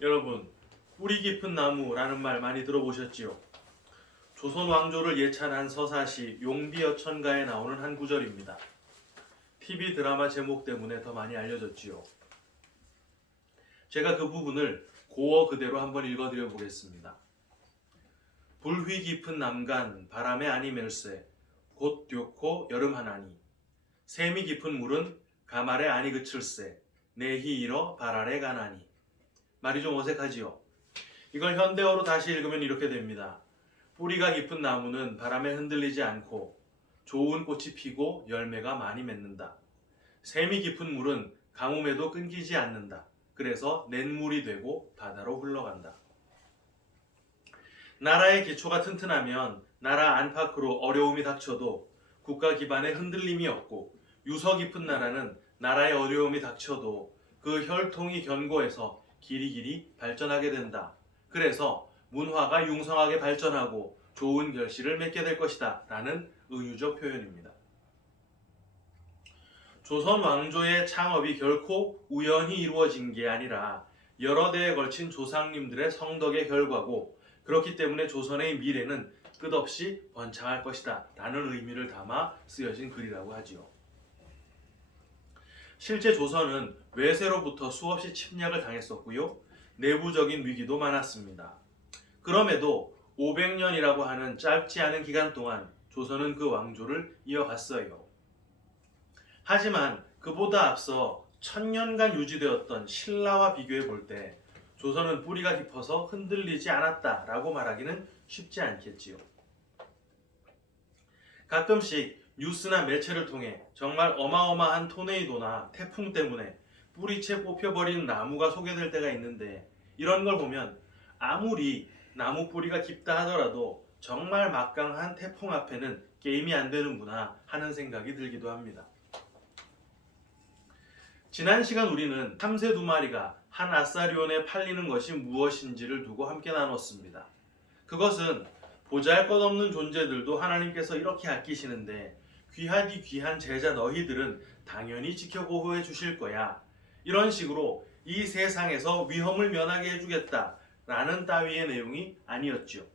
여러분, 뿌리 깊은 나무라는 말 많이 들어보셨지요? 조선 왕조를 예찬한 서사시 용비어천가에 나오는 한 구절입니다. TV 드라마 제목 때문에 더 많이 알려졌지요. 제가 그 부분을 고어 그대로 한번 읽어드려 보겠습니다. 불휘 깊은 남간 바람에 아니 멜세 곧 듀코 여름 하나니 샘이 깊은 물은 가말에 아니 그칠세 내히 일어 발아래 가나니. 말이 좀 어색하지요? 이걸 현대어로 다시 읽으면 이렇게 됩니다. 뿌리가 깊은 나무는 바람에 흔들리지 않고 좋은 꽃이 피고 열매가 많이 맺는다. 샘이 깊은 물은 가뭄에도 끊기지 않는다. 그래서 냇물이 되고 바다로 흘러간다. 나라의 기초가 튼튼하면 나라 안팎으로 어려움이 닥쳐도 국가 기반에 흔들림이 없고 유서 깊은 나라는 나라의 어려움이 닥쳐도 그 혈통이 견고해서 길이길이 발전하게 된다. 그래서 문화가 융성하게 발전하고 좋은 결실을 맺게 될 것이다 라는 은유적 표현입니다. 조선 왕조의 창업이 결코 우연히 이루어진 게 아니라 여러 대에 걸친 조상님들의 성덕의 결과고, 그렇기 때문에 조선의 미래는 끝없이 번창할 것이다 라는 의미를 담아 쓰여진 글이라고 하지요. 실제 조선은 외세로부터 수없이 침략을 당했었고요. 내부적인 위기도 많았습니다. 그럼에도 500년이라고 하는 짧지 않은 기간 동안 조선은 그 왕조를 이어갔어요. 하지만 그보다 앞서 1000년간 유지되었던 신라와 비교해 볼 때 조선은 뿌리가 깊어서 흔들리지 않았다라고 말하기는 쉽지 않겠지요. 가끔씩 뉴스나 매체를 통해 정말 어마어마한 토네이도나 태풍 때문에 뿌리채 뽑혀버리는 나무가 소개될 때가 있는데, 이런 걸 보면 아무리 나무 뿌리가 깊다 하더라도 정말 막강한 태풍 앞에는 게임이 안 되는구나 하는 생각이 들기도 합니다. 지난 시간 우리는 참새 두 마리가 한 아사리온에 팔리는 것이 무엇인지를 두고 함께 나눴습니다. 그것은 보잘것없는 존재들도 하나님께서 이렇게 아끼시는데 귀하디 귀한 제자 너희들은 당연히 지켜 보호해 주실 거야. 이런 식으로 이 세상에서 위험을 면하게 해주겠다 라는 따위의 내용이 아니었죠.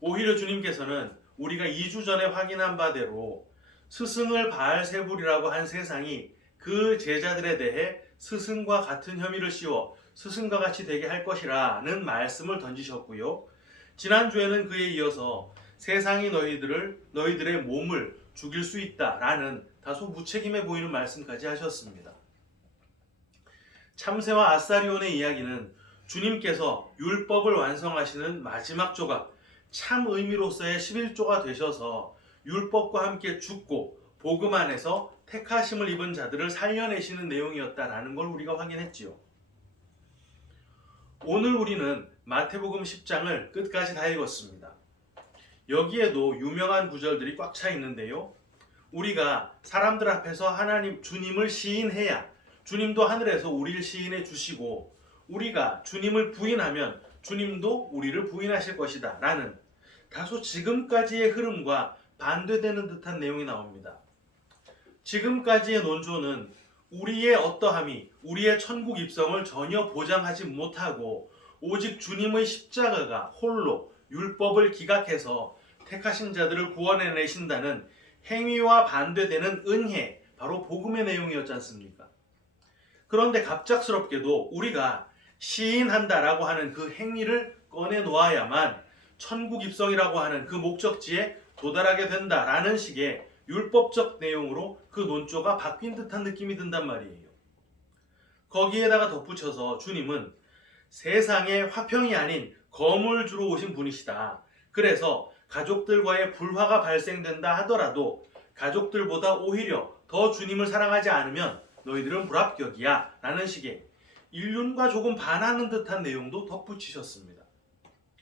오히려 주님께서는 우리가 2주 전에 확인한 바대로 스승을 바알세불이라고 한 세상이 그 제자들에 대해 스승과 같은 혐의를 씌워 스승과 같이 되게 할 것이라는 말씀을 던지셨고요. 지난주에는 그에 이어서 세상이 너희들의 몸을 죽일 수 있다라는 다소 무책임해 보이는 말씀까지 하셨습니다. 참새와 아사리온의 이야기는 주님께서 율법을 완성하시는 마지막 조각, 참 의미로서의 11조가 되셔서 율법과 함께 죽고 복음 안에서 택하심을 입은 자들을 살려내시는 내용이었다라는 걸 우리가 확인했지요. 오늘 우리는 마태복음 10장을 끝까지 다 읽었습니다. 여기에도 유명한 구절들이 꽉 차 있는데요. 우리가 사람들 앞에서 주님을 시인해야 주님도 하늘에서 우리를 시인해 주시고, 우리가 주님을 부인하면 주님도 우리를 부인하실 것이다 라는 다소 지금까지의 흐름과 반대되는 듯한 내용이 나옵니다. 지금까지의 논조는 우리의 어떠함이 우리의 천국 입성을 전혀 보장하지 못하고 오직 주님의 십자가가 홀로 율법을 기각해서 택하신 자들을 구원해내신다는 행위와 반대되는 은혜, 바로 복음의 내용이었지 않습니까? 그런데 갑작스럽게도 우리가 시인한다라고 하는 그 행위를 꺼내놓아야만 천국 입성이라고 하는 그 목적지에 도달하게 된다라는 식의 율법적 내용으로 그 논조가 바뀐 듯한 느낌이 든단 말이에요. 거기에다가 덧붙여서 주님은 세상의 화평이 아닌 검을 주러 오신 분이시다. 그래서 가족들과의 불화가 발생된다 하더라도 가족들보다 오히려 더 주님을 사랑하지 않으면 너희들은 불합격이야 라는 식의 인륜과 조금 반하는 듯한 내용도 덧붙이셨습니다.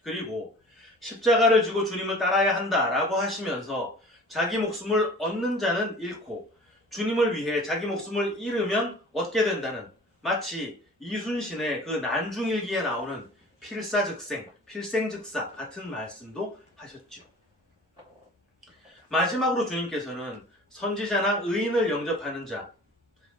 그리고 십자가를 지고 주님을 따라야 한다라고 하시면서 자기 목숨을 얻는 자는 잃고 주님을 위해 자기 목숨을 잃으면 얻게 된다는, 마치 이순신의 그 난중일기에 나오는 필사즉생, 필생즉사 같은 말씀도 하셨죠. 마지막으로 주님께서는 선지자나 의인을 영접하는 자,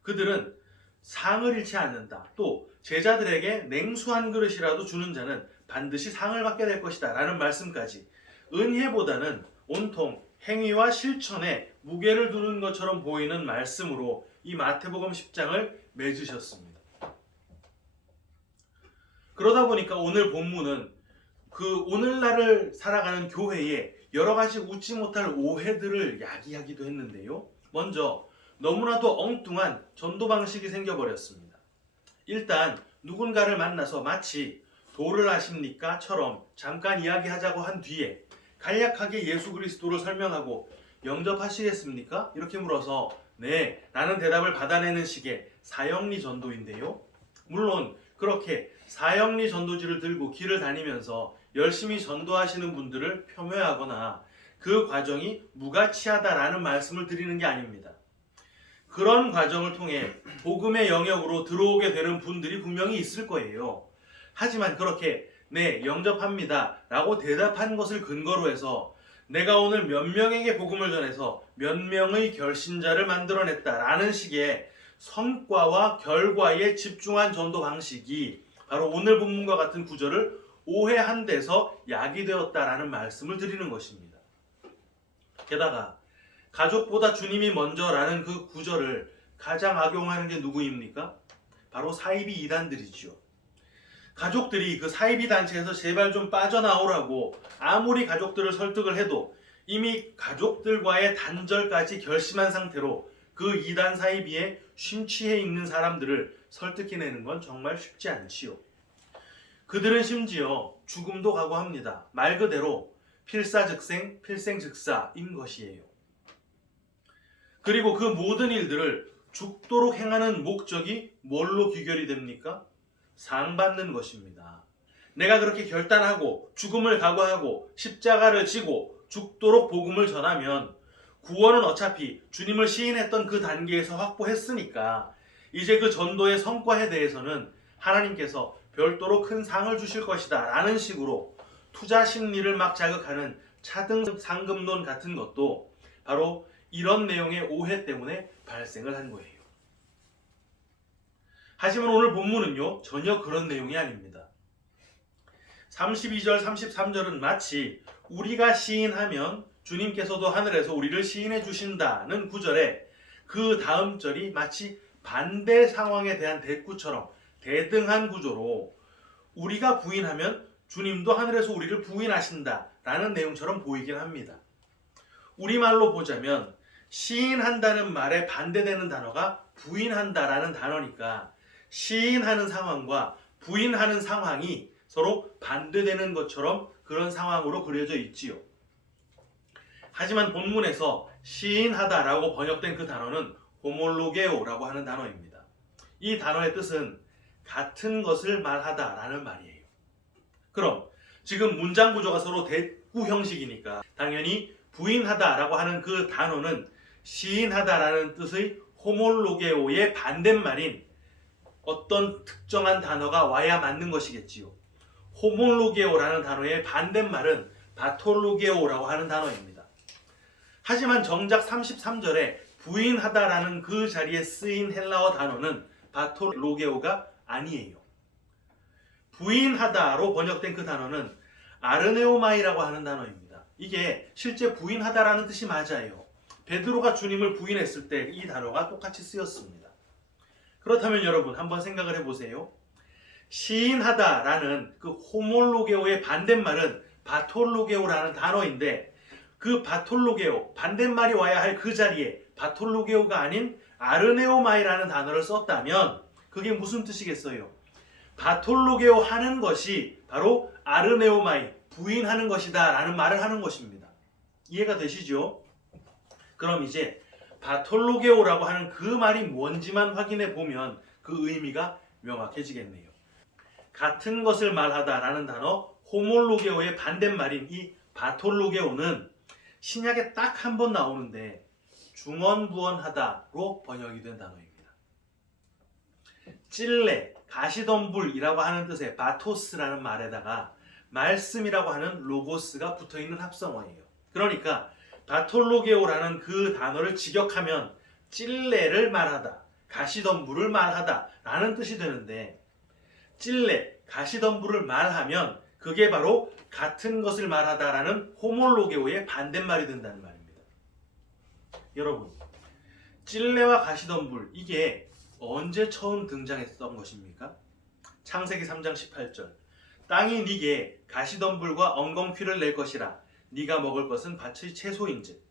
그들은 상을 잃지 않는다. 또 제자들에게 냉수 한 그릇이라도 주는 자는 반드시 상을 받게 될 것이다 라는 말씀까지 은혜보다는 온통 행위와 실천에 무게를 두는 것처럼 보이는 말씀으로 이 마태복음 10장을 맺으셨습니다. 그러다 보니까 오늘 본문은 그 오늘날을 살아가는 교회에 여러 가지 웃지 못할 오해들을 야기하기도 했는데요. 먼저 너무나도 엉뚱한 전도 방식이 생겨버렸습니다. 일단 누군가를 만나서 마치 도를 아십니까? 처럼 잠깐 이야기하자고 한 뒤에 간략하게 예수 그리스도를 설명하고 영접하시겠습니까? 이렇게 물어서 네, 라는 대답을 받아내는 식의 사형리 전도인데요. 물론 그렇게 사형리 전도지를 들고 길을 다니면서 열심히 전도하시는 분들을 폄훼하거나 그 과정이 무가치하다라는 말씀을 드리는 게 아닙니다. 그런 과정을 통해 복음의 영역으로 들어오게 되는 분들이 분명히 있을 거예요. 하지만 그렇게 네, 영접합니다 라고 대답한 것을 근거로 해서 내가 오늘 몇 명에게 복음을 전해서 몇 명의 결신자를 만들어냈다라는 식의 성과와 결과에 집중한 전도 방식이 바로 오늘 본문과 같은 구절을 오해한 데서 야기되었다라는 말씀을 드리는 것입니다. 게다가 가족보다 주님이 먼저라는 그 구절을 가장 악용하는 게 누구입니까? 바로 사이비 이단들이지요. 가족들이 그 사이비 단체에서 제발 좀 빠져나오라고 아무리 가족들을 설득을 해도 이미 가족들과의 단절까지 결심한 상태로 그 이단 사이비에 심취해 있는 사람들을 설득해내는 건 정말 쉽지 않지요. 그들은 심지어 죽음도 각오합니다. 말 그대로 필사즉생, 필생즉사인 것이에요. 그리고 그 모든 일들을 죽도록 행하는 목적이 뭘로 귀결이 됩니까? 상 받는 것입니다. 내가 그렇게 결단하고 죽음을 각오하고 십자가를 지고 죽도록 복음을 전하면 구원은 어차피 주님을 시인했던 그 단계에서 확보했으니까 이제 그 전도의 성과에 대해서는 하나님께서 별도로 큰 상을 주실 것이다 라는 식으로 투자 심리를 막 자극하는 차등 상금론 같은 것도 바로 이런 내용의 오해 때문에 발생을 한 거예요. 하지만 오늘 본문은요, 전혀 그런 내용이 아닙니다. 32절, 33절은 마치 우리가 시인하면 주님께서도 하늘에서 우리를 시인해 주신다는 구절에 그 다음 절이 마치 반대 상황에 대한 대꾸처럼 대등한 구조로 우리가 부인하면 주님도 하늘에서 우리를 부인하신다라는 내용처럼 보이긴 합니다. 우리말로 보자면 시인한다는 말에 반대되는 단어가 부인한다라는 단어니까 시인하는 상황과 부인하는 상황이 서로 반대되는 것처럼 그런 상황으로 그려져 있지요. 하지만 본문에서 시인하다라고 번역된 그 단어는 호몰로게오라고 하는 단어입니다. 이 단어의 뜻은 같은 것을 말하다라는 말이에요. 그럼 지금 문장 구조가 서로 대꾸 형식이니까 당연히 부인하다라고 하는 그 단어는 시인하다라는 뜻의 호몰로게오의 반대말인 어떤 특정한 단어가 와야 맞는 것이겠지요. 호몰로게오라는 단어의 반대말은 바톨로게오라고 하는 단어입니다. 하지만 정작 33절에 부인하다라는 그 자리에 쓰인 헬라어 단어는 바톨로게오가 아니에요. 부인하다로 번역된 그 단어는 아르네오마이라고 하는 단어입니다. 이게 실제 부인하다라는 뜻이 맞아요. 베드로가 주님을 부인했을 때 이 단어가 똑같이 쓰였습니다. 그렇다면 여러분 한번 생각을 해보세요. 시인하다라는 그 호몰로게오의 반대말은 바톨로게오라는 단어인데 그 바톨로게오, 반대말이 와야 할 그 자리에 바톨로게오가 아닌 아르네오마이라는 단어를 썼다면 그게 무슨 뜻이겠어요? 바톨로게오 하는 것이 바로 아르네오마이, 부인하는 것이다 라는 말을 하는 것입니다. 이해가 되시죠? 그럼 이제 바톨로게오라고 하는 그 말이 뭔지만 확인해 보면 그 의미가 명확해지겠네요. 같은 것을 말하다라는 단어 호몰로게오의 반대말인 이 바톨로게오는 신약에 딱 한 번 나오는데 중언부언하다로 번역이 된 단어입니다. 찔레, 가시덤불이라고 하는 뜻의 바토스라는 말에다가 말씀이라고 하는 로고스가 붙어있는 합성어예요. 그러니까 바톨로게오라는 그 단어를 직역하면 찔레를 말하다, 가시덤불을 말하다 라는 뜻이 되는데, 찔레, 가시덤불을 말하면 그게 바로 같은 것을 말하다 라는 호몰로게오의 반대말이 된다는 말입니다. 여러분, 찔레와 가시덤불, 이게 언제 처음 등장했던 것입니까? 창세기 3장 18절, 땅이 네게 가시덤불과 엉겅퀴를 낼 것이라 네가 먹을 것은 밭의 채소인즉.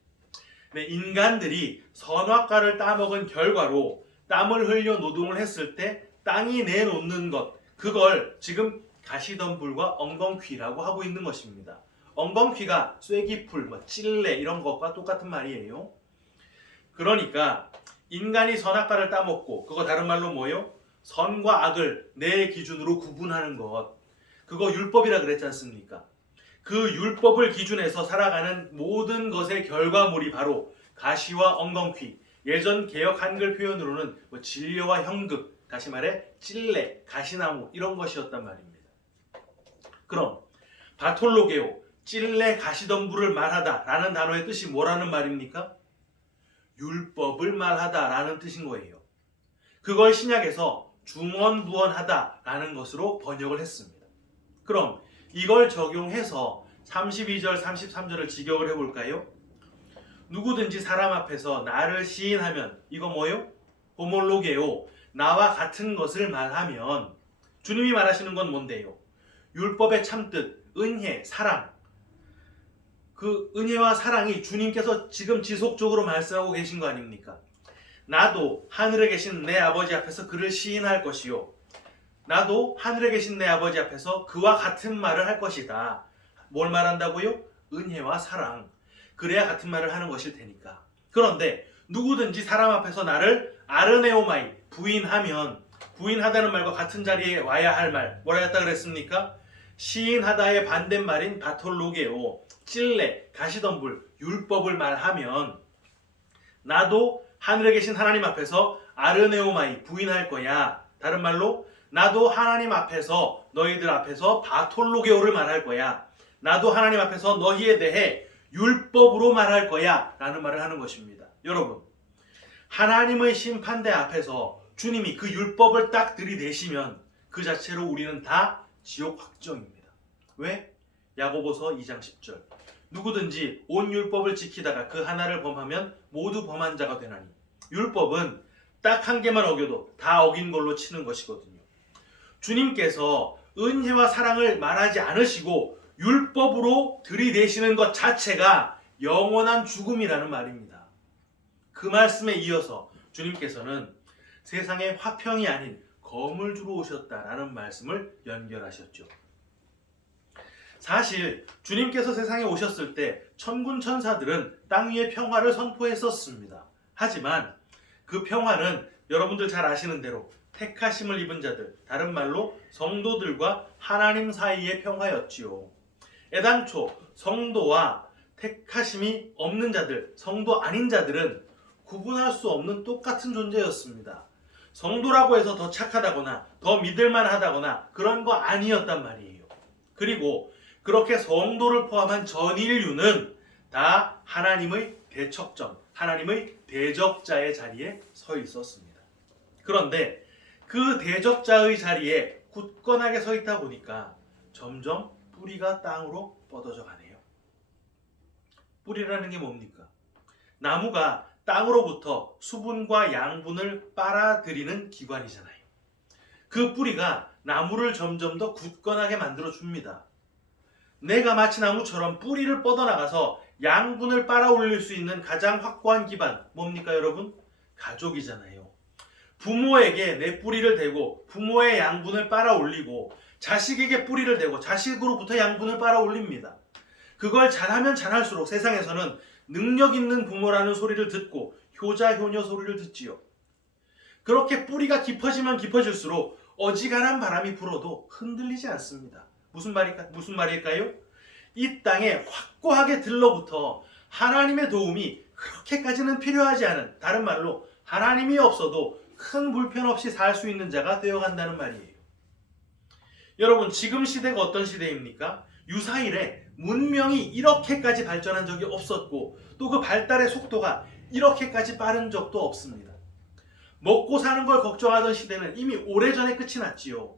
네, 인간들이 선악과를 따먹은 결과로 땀을 흘려 노동을 했을 때 땅이 내놓는 것, 그걸 지금 가시덤불과 엉겅퀴라고 하고 있는 것입니다. 엉겅퀴가 쐐기풀, 찔레 이런 것과 똑같은 말이에요. 그러니까 인간이 선악과를 따먹고, 그거 다른 말로 뭐예요? 선과 악을 내 기준으로 구분하는 것, 그거 율법이라 그랬지 않습니까? 그 율법을 기준해서 살아가는 모든 것의 결과물이 바로 가시와 엉겅퀴, 예전 개역 한글 표현으로는 진려와 형극, 다시 말해 찔레, 가시나무 이런 것이었단 말입니다. 그럼 바톨로게오, 찔레 가시덤불을 말하다 라는 단어의 뜻이 뭐라는 말입니까? 율법을 말하다 라는 뜻인 거예요. 그걸 신약에서 중언부언하다 라는 것으로 번역을 했습니다. 그럼 이걸 적용해서 32절, 33절을 직역을 해볼까요? 누구든지 사람 앞에서 나를 시인하면, 이거 뭐요? 호몰로게오, 나와 같은 것을 말하면, 주님이 말하시는 건 뭔데요? 율법의 참뜻, 은혜, 사랑. 그 은혜와 사랑이 주님께서 지금 지속적으로 말씀하고 계신 거 아닙니까? 나도 하늘에 계신 내 아버지 앞에서 그를 시인할 것이요, 나도 하늘에 계신 내 아버지 앞에서 그와 같은 말을 할 것이다. 뭘 말한다고요? 은혜와 사랑. 그래야 같은 말을 하는 것일 테니까. 그런데 누구든지 사람 앞에서 나를 아르네오마이, 부인하면, 부인하다는 말과 같은 자리에 와야 할 말, 뭐라 했다 그랬습니까? 시인하다의 반대말인 바톨로게오, 찔레, 가시덤불, 율법을 말하면 나도 하늘에 계신 하나님 앞에서 아르네오마이, 부인할 거야. 다른 말로 나도 하나님 앞에서, 너희들 앞에서 바톨로게오를 말할 거야. 나도 하나님 앞에서 너희에 대해 율법으로 말할 거야 라는 말을 하는 것입니다. 여러분, 하나님의 심판대 앞에서 주님이 그 율법을 딱 들이대시면 그 자체로 우리는 다 지옥 확정입니다. 왜? 야고보서 2장 10절, 누구든지 온 율법을 지키다가 그 하나를 범하면 모두 범한 자가 되나니. 율법은 딱 한 개만 어겨도 다 어긴 걸로 치는 것이거든요. 주님께서 은혜와 사랑을 말하지 않으시고 율법으로 들이대시는 것 자체가 영원한 죽음이라는 말입니다. 그 말씀에 이어서 주님께서는 세상에 화평이 아닌 검을 주러 오셨다라는 말씀을 연결하셨죠. 사실 주님께서 세상에 오셨을 때 천군 천사들은 땅 위에 평화를 선포했었습니다. 하지만 그 평화는 여러분들 잘 아시는 대로 택하심을 입은 자들, 다른 말로 성도들과 하나님 사이의 평화였지요. 애당초 성도와 택하심이 없는 자들, 성도 아닌 자들은 구분할 수 없는 똑같은 존재였습니다. 성도라고 해서 더 착하다거나 더 믿을만하다거나 그런 거 아니었단 말이에요. 그리고 그렇게 성도를 포함한 전 인류는 다 하나님의 대척점, 하나님의 대적자의 자리에 서 있었습니다. 그런데 그 대적자의 자리에 굳건하게 서 있다 보니까 점점 뿌리가 땅으로 뻗어져 가네요. 뿌리라는 게 뭡니까? 나무가 땅으로부터 수분과 양분을 빨아들이는 기관이잖아요. 그 뿌리가 나무를 점점 더 굳건하게 만들어 줍니다. 내가 마치 나무처럼 뿌리를 뻗어나가서 양분을 빨아올릴 수 있는 가장 확고한 기반, 뭡니까 여러분? 가족이잖아요. 부모에게 내 뿌리를 대고 부모의 양분을 빨아올리고, 자식에게 뿌리를 대고 자식으로부터 양분을 빨아올립니다. 그걸 잘하면 잘할수록 세상에서는 능력 있는 부모라는 소리를 듣고 효자 효녀 소리를 듣지요. 그렇게 뿌리가 깊어지면 깊어질수록 어지간한 바람이 불어도 흔들리지 않습니다. 무슨 말일까요? 이 땅에 확고하게 들러붙어 하나님의 도움이 그렇게까지는 필요하지 않은, 다른 말로 하나님이 없어도 큰 불편 없이 살 수 있는 자가 되어간다는 말이에요. 여러분, 지금 시대가 어떤 시대입니까? 유사일에 문명이 이렇게까지 발전한 적이 없었고 또 그 발달의 속도가 이렇게까지 빠른 적도 없습니다. 먹고 사는 걸 걱정하던 시대는 이미 오래전에 끝이 났지요.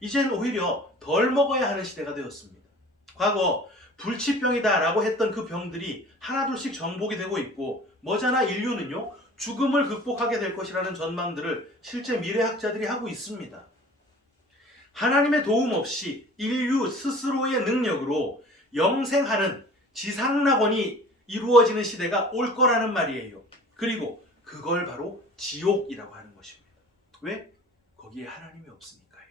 이제는 오히려 덜 먹어야 하는 시대가 되었습니다. 과거 불치병이다라고 했던 그 병들이 하나둘씩 정복이 되고 있고, 머지않아 인류는요 죽음을 극복하게 될 것이라는 전망들을 실제 미래학자들이 하고 있습니다. 하나님의 도움 없이 인류 스스로의 능력으로 영생하는 지상낙원이 이루어지는 시대가 올 거라는 말이에요. 그리고 그걸 바로 지옥이라고 하는 것입니다. 왜? 거기에 하나님이 없으니까요.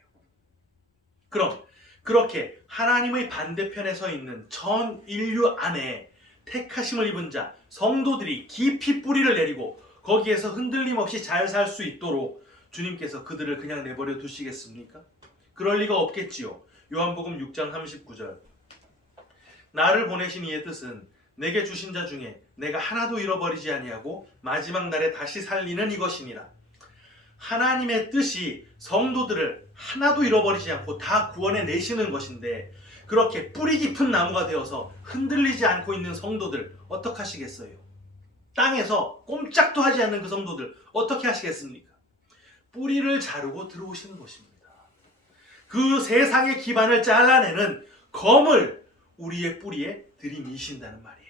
그럼 그렇게 하나님의 반대편에 서 있는 전 인류 안에 택하심을 입은 자, 성도들이 깊이 뿌리를 내리고 거기에서 흔들림 없이 잘 살 수 있도록 주님께서 그들을 그냥 내버려 두시겠습니까? 그럴 리가 없겠지요. 요한복음 6장 39절. 나를 보내신 이의 뜻은 내게 주신 자 중에 내가 하나도 잃어버리지 아니하고 마지막 날에 다시 살리는 이것이니라. 하나님의 뜻이 성도들을 하나도 잃어버리지 않고 다 구원해 내시는 것인데, 그렇게 뿌리 깊은 나무가 되어서 흔들리지 않고 있는 성도들 어떻게 하시겠어요? 땅에서 꼼짝도 하지 않는 그 성도들 어떻게 하시겠습니까? 뿌리를 자르고 들어오시는 것입니다. 그 세상의 기반을 잘라내는 검을 우리의 뿌리에 들이미신다는 말이에요.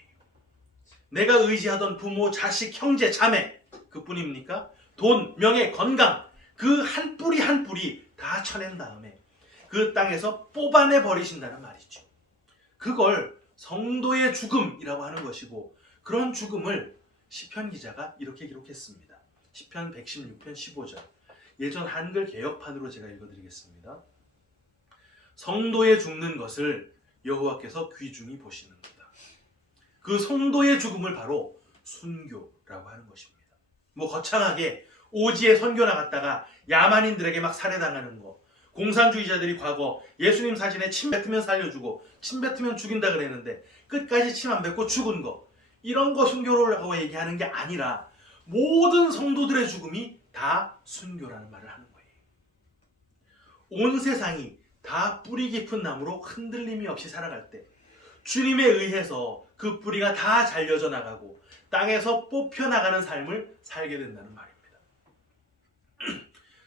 내가 의지하던 부모, 자식, 형제, 자매 그뿐입니까? 돈, 명예, 건강, 그 한 뿌리 한 뿌리 다 쳐낸 다음에 그 땅에서 뽑아내 버리신다는 말이죠. 그걸 성도의 죽음이라고 하는 것이고, 그런 죽음을 시편 기자가 이렇게 기록했습니다. 시편 116편 15절. 예전 한글 개역판으로 제가 읽어드리겠습니다. 성도의 죽는 것을 여호와께서 귀중히 보시는구나. 그 성도의 죽음을 바로 순교라고 하는 것입니다. 뭐 거창하게 오지에 선교 나갔다가 야만인들에게 막 살해당하는 거, 공산주의자들이 과거 예수님 사진에 침 뱉으면 살려주고 침 뱉으면 죽인다 그랬는데 끝까지 침 안 뱉고 죽은 거, 이런 거 순교라고 얘기하는 게 아니라 모든 성도들의 죽음이 다 순교라는 말을 하는 거예요. 온 세상이 다 뿌리 깊은 나무로 흔들림이 없이 살아갈 때 주님에 의해서 그 뿌리가 다 잘려져 나가고 땅에서 뽑혀나가는 삶을 살게 된다는 말입니다.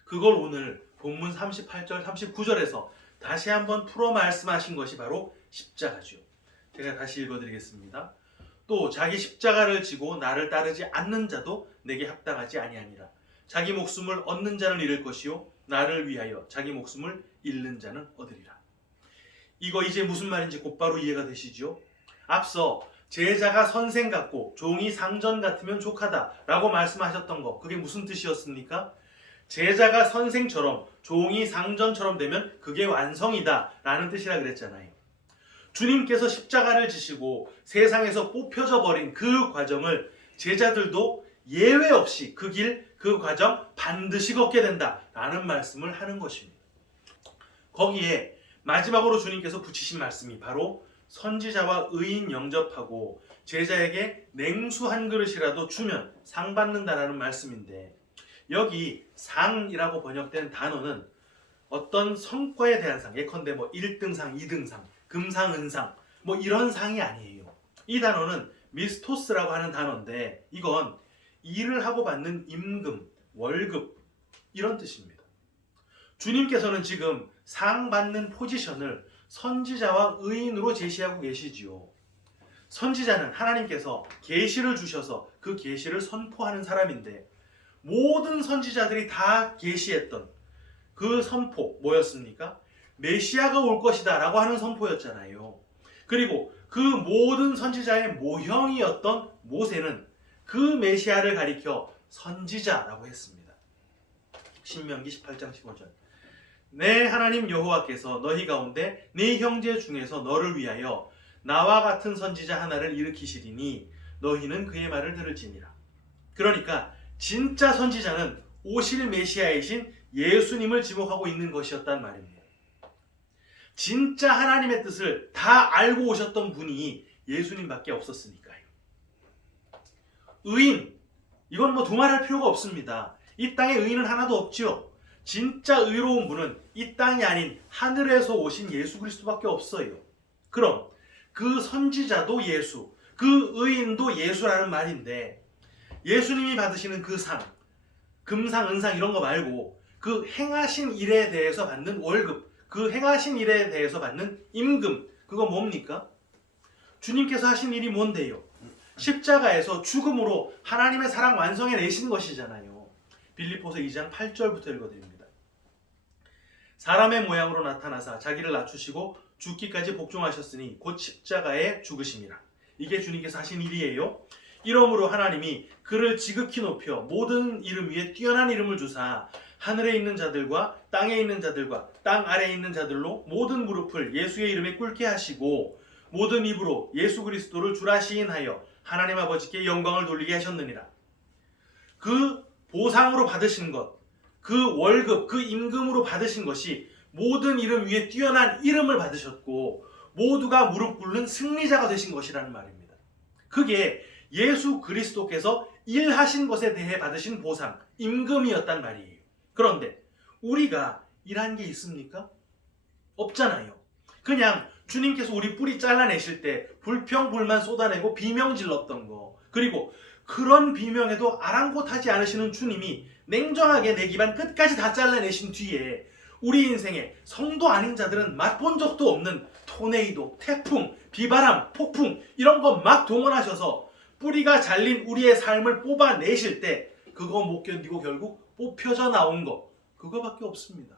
그걸 오늘 본문 38절 39절에서 다시 한번 풀어 말씀하신 것이 바로 십자가죠. 제가 다시 읽어드리겠습니다. 또 자기 십자가를 지고 나를 따르지 않는 자도 내게 합당하지 아니하니라. 자기 목숨을 얻는 자는 잃을 것이요 나를 위하여 자기 목숨을 잃는 자는 얻으리라. 이거 이제 무슨 말인지 곧바로 이해가 되시죠? 앞서 제자가 선생 같고 종이 상전 같으면 족하다라고 말씀하셨던 거, 그게 무슨 뜻이었습니까? 제자가 선생처럼 종이 상전처럼 되면 그게 완성이다 라는 뜻이라 그랬잖아요. 주님께서 십자가를 지시고 세상에서 뽑혀져 버린 그 과정을 제자들도 예외 없이 그 길, 그 과정 반드시 걷게 된다 라는 말씀을 하는 것입니다. 거기에 마지막으로 주님께서 붙이신 말씀이 바로 선지자와 의인 영접하고 제자에게 냉수 한 그릇이라도 주면 상 받는다라는 말씀인데, 여기 상이라고 번역된 단어는 어떤 성과에 대한 상, 예컨대 뭐 1등상, 2등상, 금상, 은상 뭐 이런 상이 아니에요. 이 단어는 미스토스라고 하는 단어인데, 이건 일을 하고 받는 임금, 월급 이런 뜻입니다. 주님께서는 지금 상 받는 포지션을 선지자와 의인으로 제시하고 계시지요. 선지자는 하나님께서 계시를 주셔서 그 계시를 선포하는 사람인데, 모든 선지자들이 다 계시했던 그 선포 뭐였습니까? 메시아가 올 것이다 라고 하는 선포였잖아요. 그리고 그 모든 선지자의 모형이었던 모세는 그 메시아를 가리켜 선지자라고 했습니다. 신명기 18장 15절. 내 하나님 여호와께서 너희 가운데 네 형제 중에서 너를 위하여 나와 같은 선지자 하나를 일으키시리니 너희는 그의 말을 들을지니라. 그러니까 진짜 선지자는 오실 메시아이신 예수님을 지목하고 있는 것이었단 말입니다. 진짜 하나님의 뜻을 다 알고 오셨던 분이 예수님밖에 없었으니까요. 의인, 이건 뭐 두말할 필요가 없습니다. 이 땅에 의인은 하나도 없지요. 진짜 의로운 분은 이 땅이 아닌 하늘에서 오신 예수 그리스도밖에 없어요. 그럼 그 선지자도 예수, 그 의인도 예수라는 말인데, 예수님이 받으시는 그 상, 금상, 은상 이런 거 말고 그 행하신 일에 대해서 받는 월급, 그 행하신 일에 대해서 받는 임금, 그거 뭡니까? 주님께서 하신 일이 뭔데요? 십자가에서 죽음으로 하나님의 사랑 완성해 내신 것이잖아요. 빌립보서 2장 8절부터 읽어드립니다. 사람의 모양으로 나타나사 자기를 낮추시고 죽기까지 복종하셨으니 곧 십자가에 죽으심이라. 이게 주님께서 하신 일이에요. 이러므로 하나님이 그를 지극히 높여 모든 이름 위에 뛰어난 이름을 주사 하늘에 있는 자들과 땅에 있는 자들과 땅 아래에 있는 자들로 모든 무릎을 예수의 이름에 꿇게 하시고 모든 입으로 예수 그리스도를 주라 시인하여 하나님 아버지께 영광을 돌리게 하셨느니라. 그 보상으로 받으신 것, 그 월급, 그 임금으로 받으신 것이 모든 이름 위에 뛰어난 이름을 받으셨고 모두가 무릎 꿇는 승리자가 되신 것이라는 말입니다. 그게 예수 그리스도께서 일하신 것에 대해 받으신 보상, 임금이었단 말이에요. 그런데 우리가 일한 게 있습니까? 없잖아요. 그냥 주님께서 우리 뿌리 잘라내실 때 불평불만 쏟아내고 비명 질렀던 거, 그리고 그런 비명에도 아랑곳하지 않으시는 주님이 냉정하게 내 기반 끝까지 다 잘라내신 뒤에 우리 인생에 성도 아닌 자들은 맛본 적도 없는 토네이도, 태풍, 비바람, 폭풍 이런 거 막 동원하셔서 뿌리가 잘린 우리의 삶을 뽑아내실 때 그거 못 견디고 결국 뽑혀져 나온 거, 그거밖에 없습니다.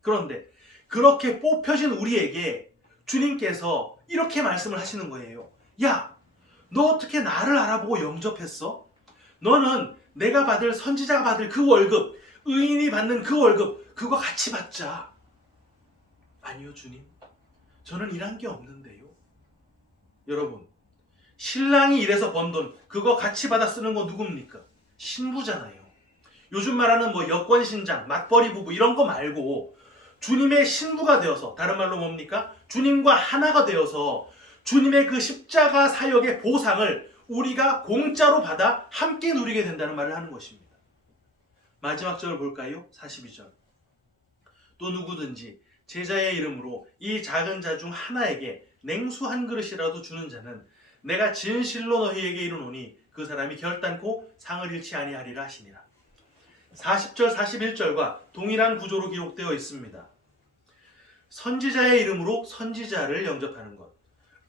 그런데 그렇게 뽑혀진 우리에게 주님께서 이렇게 말씀을 하시는 거예요. 야, 너 어떻게 나를 알아보고 영접했어? 너는 내가 받을, 선지자가 받을 그 월급, 의인이 받는 그 월급, 그거 같이 받자. 아니요, 주님. 저는 일한 게 없는데요. 여러분, 신랑이 일해서 번 돈, 그거 같이 받아 쓰는 거 누굽니까? 신부잖아요. 요즘 말하는 뭐 여권신장, 맞벌이 부부 이런 거 말고 주님의 신부가 되어서, 다른 말로 뭡니까? 주님과 하나가 되어서 주님의 그 십자가 사역의 보상을 우리가 공짜로 받아 함께 누리게 된다는 말을 하는 것입니다. 마지막 절을 볼까요? 42절. 또 누구든지 제자의 이름으로 이 작은 자 중 하나에게 냉수 한 그릇이라도 주는 자는 내가 진실로 너희에게 이르노니 그 사람이 결단코 상을 잃지 아니하리라 하시니라. 40절 41절과 동일한 구조로 기록되어 있습니다. 선지자의 이름으로 선지자를 영접하는 것,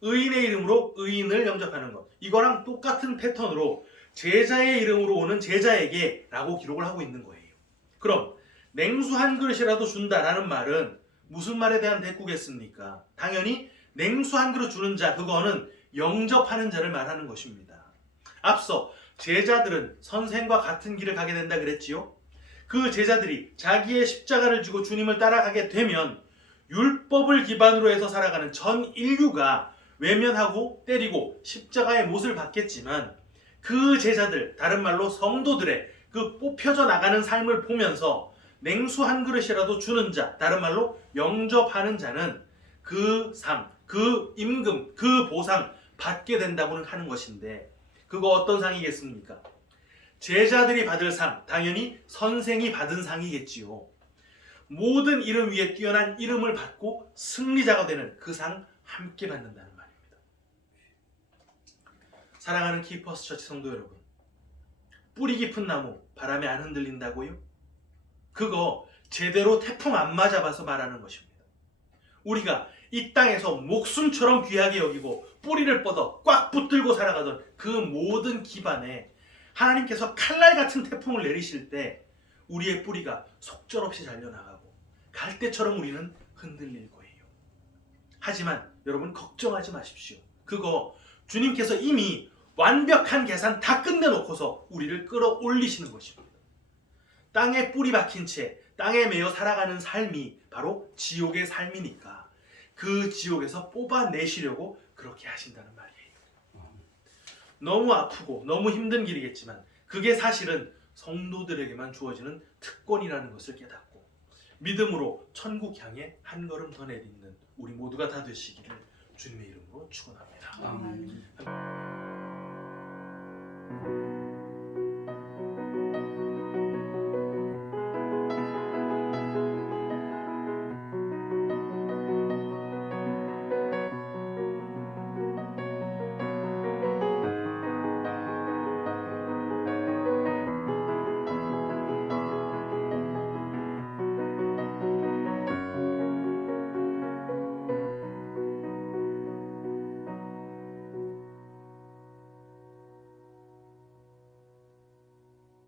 의인의 이름으로 의인을 영접하는 것, 이거랑 똑같은 패턴으로 제자의 이름으로 오는 제자에게 라고 기록을 하고 있는 거예요. 그럼 냉수 한 그릇이라도 준다라는 말은 무슨 말에 대한 대꾸겠습니까? 당연히 냉수 한 그릇 주는 자, 그거는 영접하는 자를 말하는 것입니다. 앞서 제자들은 선생과 같은 길을 가게 된다 그랬지요. 그 제자들이 자기의 십자가를 지고 주님을 따라가게 되면 율법을 기반으로 해서 살아가는 전 인류가 외면하고 때리고 십자가의 못을 받겠지만 그 제자들, 다른 말로 성도들의 그 뽑혀져 나가는 삶을 보면서 냉수 한 그릇이라도 주는 자, 다른 말로 영접하는 자는 그 상, 그 임금, 그 보상 받게 된다고는 하는 것인데, 그거 어떤 상이겠습니까? 제자들이 받을 상, 당연히 선생이 받은 상이겠지요. 모든 이름 위에 뛰어난 이름을 받고 승리자가 되는 그 상 함께 받는다는 말입니다. 사랑하는 키퍼스 처치 성도 여러분, 뿌리 깊은 나무 바람에 안 흔들린다고요? 그거 제대로 태풍 안 맞아봐서 말하는 것입니다. 우리가 이 땅에서 목숨처럼 귀하게 여기고 뿌리를 뻗어 꽉 붙들고 살아가던 그 모든 기반에 하나님께서 칼날 같은 태풍을 내리실 때 우리의 뿌리가 속절없이 잘려나가고 갈대처럼 우리는 흔들릴 거예요. 하지만 여러분 걱정하지 마십시오. 그거 주님께서 이미 완벽한 계산 다 끝내놓고서 우리를 끌어올리시는 것입니다. 땅에 뿌리 박힌 채 땅에 매여 살아가는 삶이 바로 지옥의 삶이니까 그 지옥에서 뽑아내시려고 그렇게 하신다는 말이에요. 너무 아프고 너무 힘든 길이겠지만 그게 사실은 성도들에게만 주어지는 특권이라는 것을 깨닫고 믿음으로 천국 향해 한 걸음 더 내딛는 우리 모두가 다 되시기를 주님의 이름으로 축원합니다. 아멘.